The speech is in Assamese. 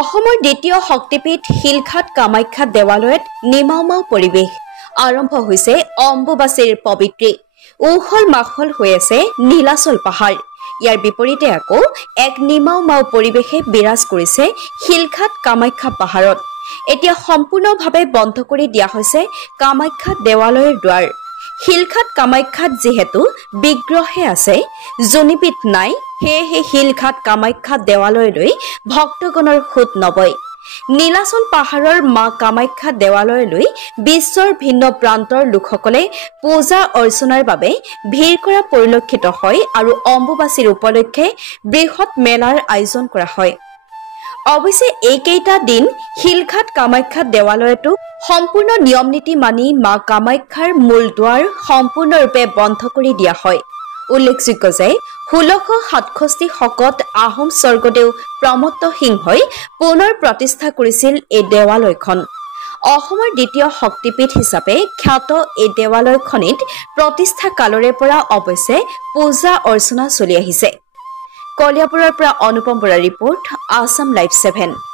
অসমৰ দ্বিতীয় শক্তিপীঠ শিলঘাট কামাখ্যা দেৱালয়ত নিমাওমাও পৰিৱেশ আৰম্ভ হৈছে অম্বুবাচীৰ পবিত্ৰী উখল মাখল হৈ আছে নীলাচল পাহাৰ ইয়াৰ বিপৰীতে আকৌ এক নিমাওমাও পৰিৱেশে বিৰাজ কৰিছে শিলঘাট কামাখ্যা পাহাৰত এতিয়া সম্পূৰ্ণভাৱে বন্ধ কৰি দিয়া হৈছে কামাখ্যা দেৱালয়ৰ দুৱাৰ শিলঘাট কামাখ্যাত যেহেতু বিগ্ৰহে আছে জনিপিত নাই হেহে শিলঘাট কামাখ্যা দেৱালয়লৈ ভক্তগণৰ খুত নবয় নীলাচল পাহাৰৰ মা কামাখ্যা দেৱালয়লৈ বিশ্বৰ ভিন্ন প্ৰান্তৰ লোকসকলে পূজা অৰ্চনাৰ বাবে ভিৰ কৰা পৰিলক্ষিত হয় আৰু অম্বুবাচীৰ উপলক্ষে বৃহৎ মেলাৰ আয়োজন কৰা হয় অৱশ্যে এইকেইটা দিন শিলঘাট কামাখ্যা দেৱালয়টো সম্পূৰ্ণ নিয়ম নীতি মানি মা কামাখ্যাৰ মূল দুৱাৰ সম্পূৰ্ণৰূপে বন্ধ কৰি দিয়া হয় উল্লেখযোগ্য যে 1667 শকত আহোম স্বৰ্গদেউ প্ৰমত্ত সিংহই পুনৰ প্ৰতিষ্ঠা কৰিছিল এই দেৱালয়খন অসমৰ দ্বিতীয় শক্তিপীঠ হিচাপে খ্যাত এই দেৱালয়খনিত প্ৰতিষ্ঠা কালৰে পৰা অৱশ্যে পূজা অৰ্চনা চলি আহিছে কলিয়াপুৰৰ পৰা অনুপম বৰা ৰিপৰ্ট আসাম লাইভ 7